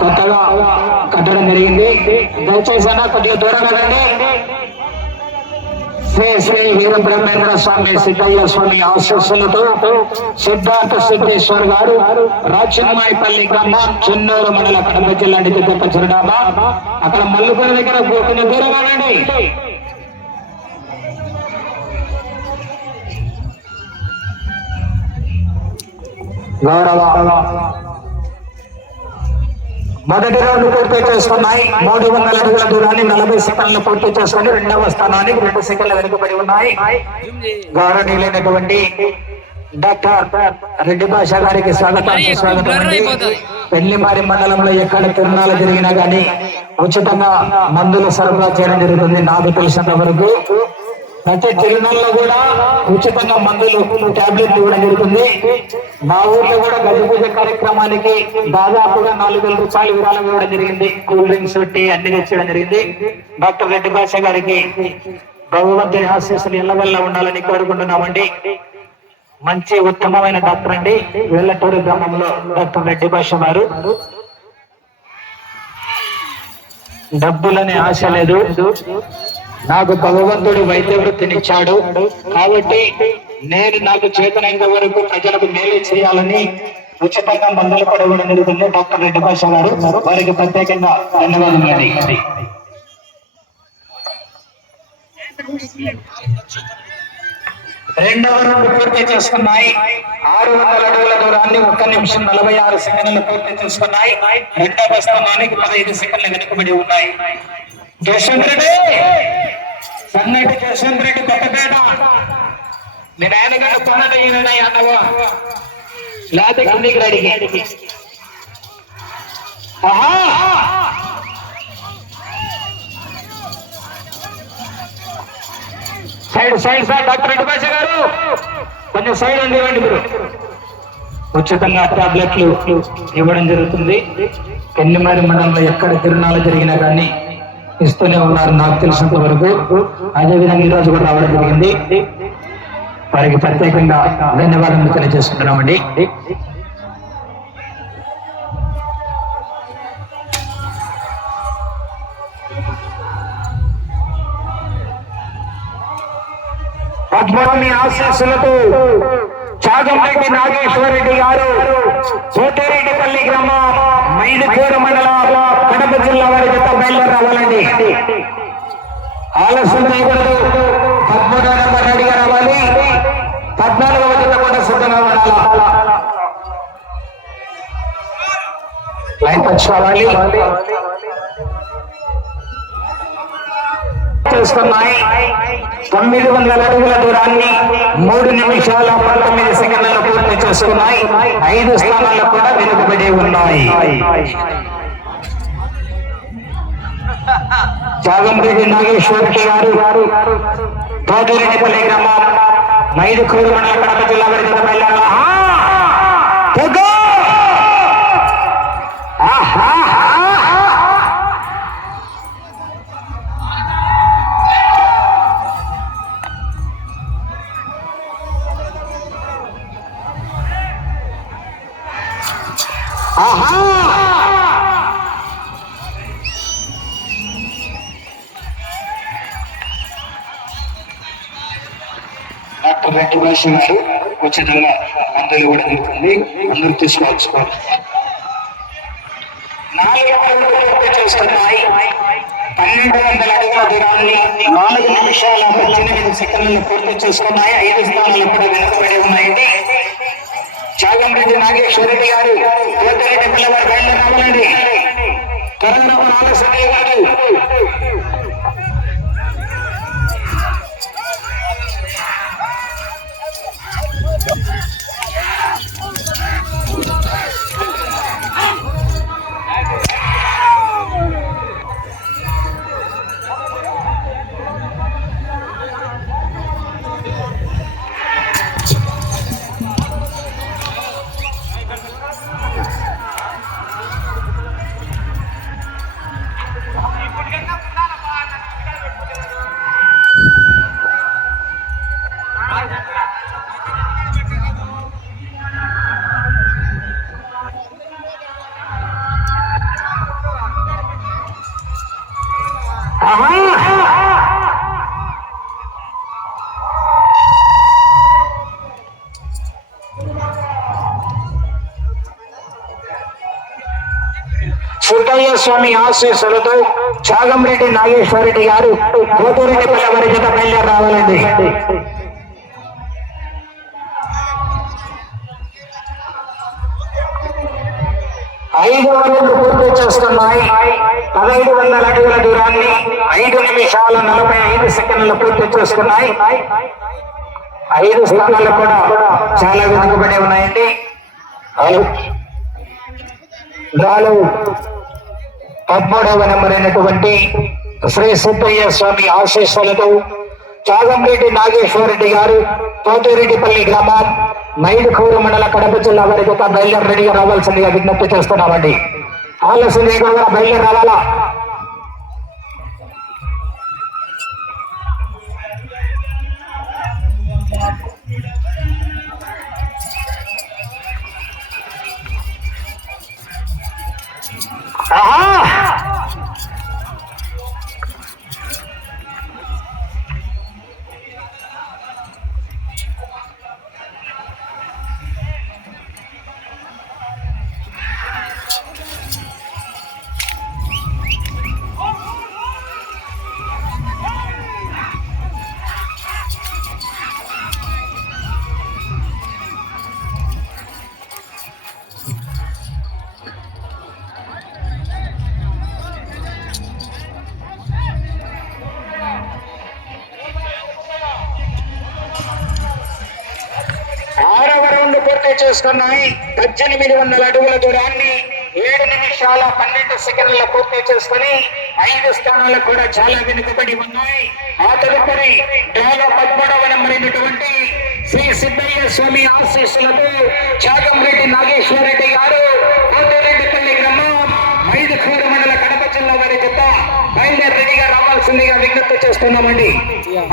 కొత్తగా కట్టడం జరిగింది. దయచేసి అన్న కొద్దిగా దూరం వెళ్ళండి శ్రీ శ్రీ వీర బ్రహ్మేంద్ర స్వామి సిద్ధయ్య స్వామి ఆశస్సులతో సిద్ధార్థ సిద్ధేశ్వర్ గారు రాచమ్మాయిపల్లి గ్రామం చెన్నూరు మండల కడప జిల్లా దిగ్గ చిరునామా. అక్కడ మల్లుకొని దగ్గర కొంచెం దూరం వెళ్ళండి గౌరవ మొదటి రౌండ్ పూర్తి చేసుకున్నాయి మూడు వందల అడుగుల దూరాన్ని నలభై సెకండ్లు పూర్తి చేసుకుని రెండవ స్థానానికి రెండు సెకండ్లు వెనుకబడి ఉన్నాయి. గౌరవనీయులైనటువంటి డాక్టర్ రెడ్డి భాష గారికి స్వాగతం. సుస్వాగతం అండి. పెళ్ళిమారి మండలంలో ఎక్కడ తిరునాలు జరిగినా గానీ ఉచితంగా మందులు సరఫరా చేయడం జరుగుతుంది. నాకు తెలిసినంత వరకు ప్రతి తిరునాళ్ళలో కూడా ఉచితంగా మందులు టాబ్లెట్లు ఇవ్వడం జరుగుతుంది. మా ఊర్లో కూడా గది పూజ కార్యక్రమానికి దాదాపుగా నాలుగు వేల రూపాయలు విరాళం ఇవ్వడం జరిగింది. కూల్ డ్రింక్స్ పెట్టి అన్ని తెచ్చడం జరిగింది. డాక్టర్ రెడ్డి భాష గారికి భగవంతుని ఆశీస్సులు ఎల్లవల్ల ఉండాలని కోరుకుంటున్నామండి. మంచి ఉత్తమమైన డాక్టర్ అండి. వెల్లటూరు గ్రామంలో డాక్టర్ రెడ్డి భాష గారు. డబ్బులనే ఆశ లేదు. నాకు భగవంతుడు వైద్య వృత్తినిచ్చాడు కాబట్టి నేను నాకు చేతనైన వరకు ప్రజలకు మేలు చేయాలని ఉచితంగా మందులు పడవడం జరుగుతుంది డాక్టర్ రెడ్డి భాష గారు వారికి ప్రత్యేకంగా ధన్యవాదములండి రెండవ రౌండ్ పూర్తి చేసుకున్నాయి. ఆరు వందల అడుగుల దూరాన్ని ఒక్క నిమిషం నలభై ఆరు సెకండ్లు పూర్తి చేసుకున్నాయి. రెండవ స్థానానికి పదహైదు సెకండ్లు వెనుకబడి ఉన్నాయి. జయశంకర్ రెడ్డి సన్నటి రెడ్డి కొత్తపేట నేను నాయనగారు కొన్నట ఈయన అన్నవా? లేకపోతే కిందికి రెడీకి ఆహా! Side side side doctor Reddy garu. కొంచెం సైడ్ అండి ఇవ్వండి మీరు. ఉచితంగా టాబ్లెట్లు ఇవ్వడం జరుగుతుంది. కన్నిమారి మండలంలో ఎక్కడ తిరునాళ్ళు జరిగినా కానీ ఇస్తూనే ఉన్నారు నాకు తెలిసినంత వరకు. అదేవిధంగా ఈ రోజు కూడా రావడం జరిగింది. వారికి ప్రత్యేకంగా ధన్యవాదాలు తెలియజేసుకుంటున్నామండి. పద్మనామి ఆశీస్సులతో చాగంరెడ్డి నాగేశ్వరరెడ్డి గారు కోటేరెడ్డిపల్లి గ్రామం. మైదుకూరు మండలం కడప జిల్లా వారి జత బయలుదేరి రావాలండి. ఆలస్యం చేయకూడదు. పద్మూడో నెంబర్ రెడీగా రావాలి. పద్నాలుగవ జత కూడా సిద్ధంగా ఉండాలి లైన్ పంచుకోవాలి చేస్తున్నాయి తొమ్మిది వందల అడుగుల దూరాన్ని మూడు నిమిషాల పంతొమ్మిది సెకండ్లలో పూర్తి చేసుకున్నాయి. ఐదు స్థానాలు కూడా వెనుకబడి ఉన్నాయి. జాగంరెడ్డి నాగేశ్వరరెడ్డి గారు తోటిరెడ్డిపల్లి గ్రామం మైదుకూరు మండల కడప జిల్లా డాక్టర్ రెడ్డి భాష గారు ఉచితంగా మందులు కూడా జరుగుతుంది అందరూ తీసుకోవాల్సుకోవాలి నాలుగు అడుగులు పన్నెండు వందల అడుగుల దూరాన్ని నాలుగు నిమిషాల పద్దెనిమిది సెకండ్లు పూర్తి చేసుకున్నాయి. ఐదు స్థానాలు కూడా వెనుకబడి ఉన్నాయండి. చాగంరెడ్డి నాగేశ్వరరెడ్డి గారు కోటిరెడ్డి పిల్లవారు బయలుదేరాలండి కరోనా త్వరగా ఆలస్యం కాదు స్వామి ఆశీస్సులతో చాగంరెడ్డి నాగేశ్వరరెడ్డి గారు కోతూరెడ్డిపల్లి వారి జత బయలుదేరి రావాలండి. ఐదు వందలు పూర్తి చేస్తున్నాయి. పదహైదు వందల అడుగుల దూరాన్ని ఐదు నిమిషాల నలభై ఐదు సెకండ్లు పూర్తి చేస్తున్నాయి. ఐదు స్థానాలు కూడా చాలా వెనుకబడి ఉన్నాయండి. నాలుగు. పద్మూడవ నెంబర్ అయినటువంటి శ్రీ సుబ్బయ్య స్వామి ఆశీస్సులతో చాగంరెడ్డి నాగేశ్వరరెడ్డి గారు పోతిరెడ్డిపల్లి గ్రామం మైలుకూరు మండల కడప జిల్లా వారి యొక్క బయలుదేరి రెడీగా రావాల్సిందిగా విజ్ఞప్తి చేస్తున్నామండి. ఆలస్యం లేకుండా బయలుదేరి రావాలా? ఆహా! చేసుకున్నాయి. పద్దెనిమిది వందల అడుగుల దూరాన్ని ఏడు నిమిషాల పన్నెండు సెకండ్ల పూర్తి చేసుకుని ఐదు స్థానాలకు కూడా చాలా వెనుకబడి ఉన్నాయి. ఆ తదుపరి డాలో పద్మూడవ నెంబర్ అయినటువంటి శ్రీ సిద్ధయ్య స్వామి ఆశీస్సులతో చాగంరెడ్డి నాగేశ్వరరెడ్డి గారు కోటిరెడ్డిపల్లి గ్రామం మైదుకూరు మండల కడప జిల్లా వారి జత బయలుదేరిగా రావాల్సిందిగా విజ్ఞప్తి చేస్తున్నామండి.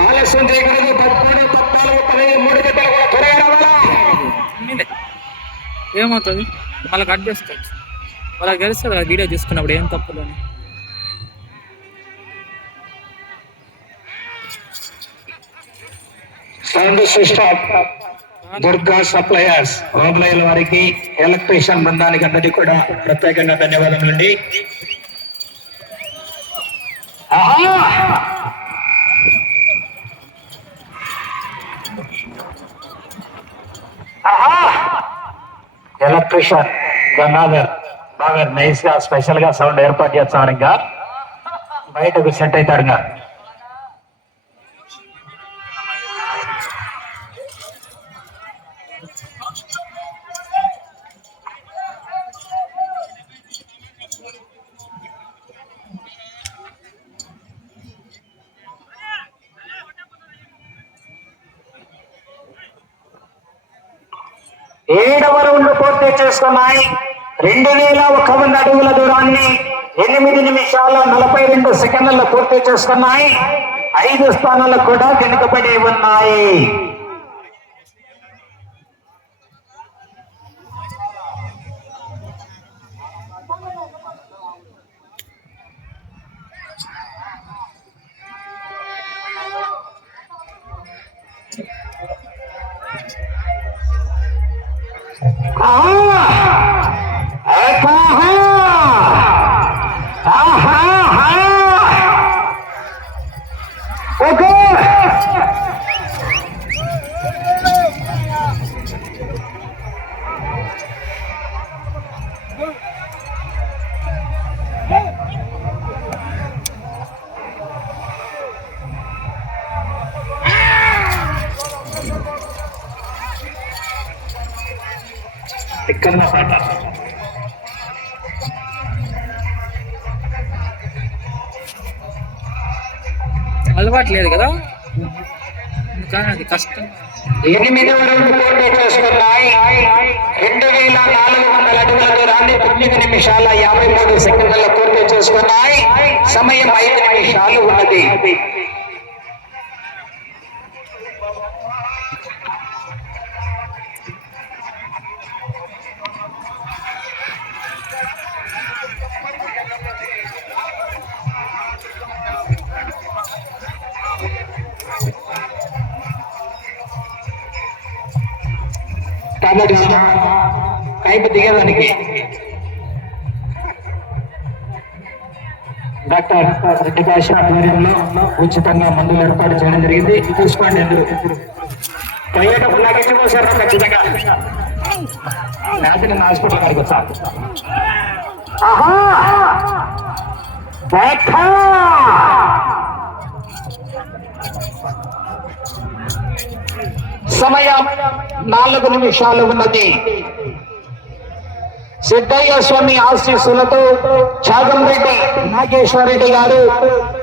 ఆలస్యం చేయకూడదు. పద్మూడు పద్నాలుగు పదిహేను మూడు జతలు కూడా త్వరగా ఏమవుతుంది? మళ్ళీ కట్ చేసుకోవచ్చు వాళ్ళకి తెలుస్తుంది కదా వీడియో తీసుకున్నప్పుడు ఏం తప్పులు అని. సౌండ్ సిస్టమ్ దుర్గా సప్లయర్స్ ఓబ్లైల వారికి ఎలక్ట్రీషియన్ బృందానికి అందరికీ కూడా ప్రత్యేకంగా ధన్యవాదములండి. ఎలక్ట్రీషియన్ గంగాధర్. బాగా నైస్గా స్పెషల్గా సౌండ్ ఏర్పాటు చేస్తాడు ఇంకా. బయటకు సెట్ అవుతాడు ఇంకా. ఏడవ రౌండ్ పూర్తి చేసుకున్నాయి రెండు వేల ఒక వంద అడుగుల దూరాన్ని ఎనిమిది నిమిషాల నలభై రెండు సెకండ్లలో పూర్తి చేసుకున్నాయి ఐదు స్థానాలు కూడా వెనుకబడి ఉన్నాయి. Ah! ఇక్కడ పాట? అలవాటు లేదు కదా? కానీ అది కష్టం. ఎనిమిది రౌండ్ పూర్తి చేసుకున్నాయి రెండు వేల నాలుగు వందల అడుగుల దూరాన్ని తొమ్మిది నిమిషాల యాభై మూడు సెకండ్లలో పూర్తి చేసుకున్నాయి సమయం ఐదు నిమిషాలు ఉన్నది. పైపు దిగేదానికి. డాక్టర్ రెడ్డి ఆధ్వర్యంలో ఉచితంగా మందులు ఏర్పాటు చేయడం జరిగింది. చూసుకోండి అందరూ. పోయేటప్పుడు నాకు ఎన్ని పోసారు? ఖచ్చితంగా. లేకపోతే హాస్పిటల్ కాడికి వచ్చా సమయం నాలుగు నిమిషాలు ఉన్నది. సిద్ధయ్య స్వామి ఆశీస్సులతో చాగంరెడ్డి నాగేశ్వరరెడ్డి గారు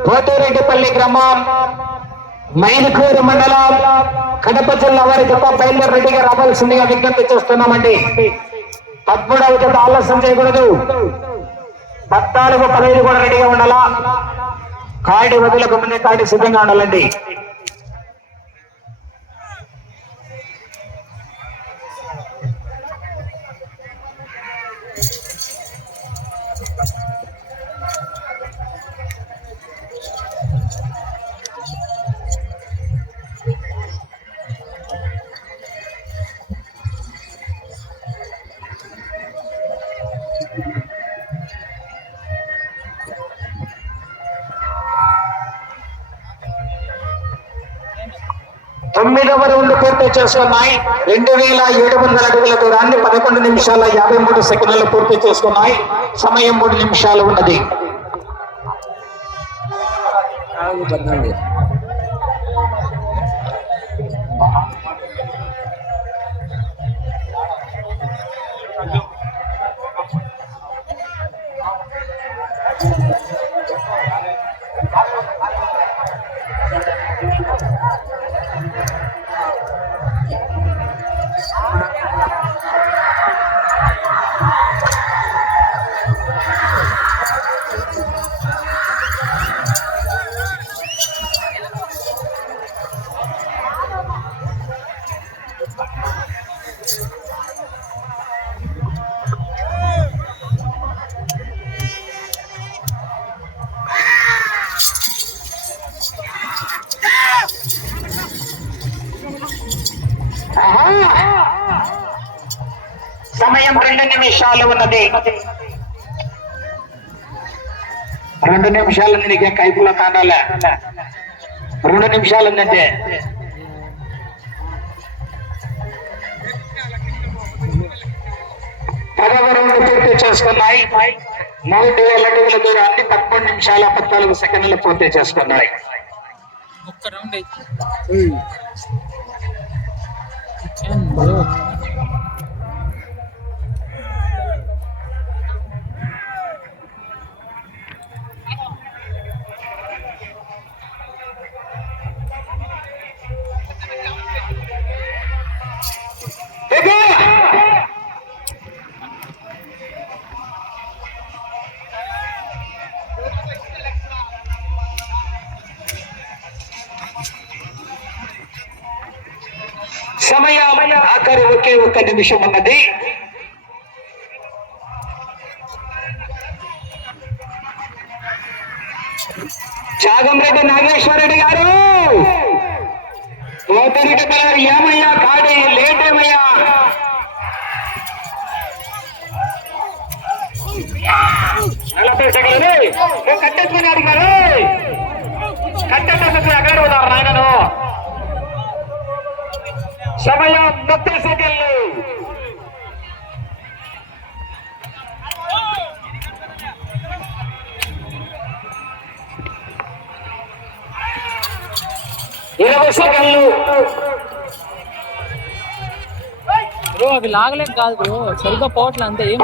కోటిరెడ్డిపల్లి గ్రామం మైనకూరు మండలం కడప జిల్లా వారి తప్ప బయలుదేరెడ్డిగా రావాల్సిందిగా విజ్ఞప్తి చేస్తున్నామండి. పద్మూడవ జత ఆలస్యం చేయకూడదు. పద్నాలుగు పదహైదు కూడా రెడీగా ఉండాలా? కాడి వదులకు ముందే కాడి సిద్ధంగా ఉండాలండి. తొమ్మిదవ రౌండ్ పూర్తి చేసుకున్నాయి? రెండు వేల ఏడు వందల అడుగుల దూరాన్ని పదకొండు నిమిషాల యాభై మూడు సెకండ్లు పూర్తి చేసుకున్నాయి. సమయం మూడు నిమిషాలు ఉన్నది. రెండు నిమిషాలు నీకే కైపులో కానాలే రెండు నిమిషాలు ఉందంటే పదవ రౌండ్ పూర్తి చేసుకున్నాయి. మూడు వేల అడుగుల దూరాన్ని పదకొండు నిమిషాల పద్నాలుగు సెకండ్లు పూర్తి చేసుకున్నాయి. నిమిషం ఉన్నది. చాగంరెడ్డి నాగేశ్వరరెడ్డి గారు! పోతిరెడ్డి పిల్లలు ఏమయ్యా? కాడి లేట్ ఏమయ్యా నలభై సెకండ్లు. నువ్వు కట్టేసుకున్నాడు కదా కట్టేసి ఉన్నారు నాయనను. సమయం ముప్పై సెకండ్లు. ఇరవై సెకండ్లు. బ్రో అవి లాగలేక కాదు బ్రో. సరిగ్గా పోవట్లే అంతే. ఏం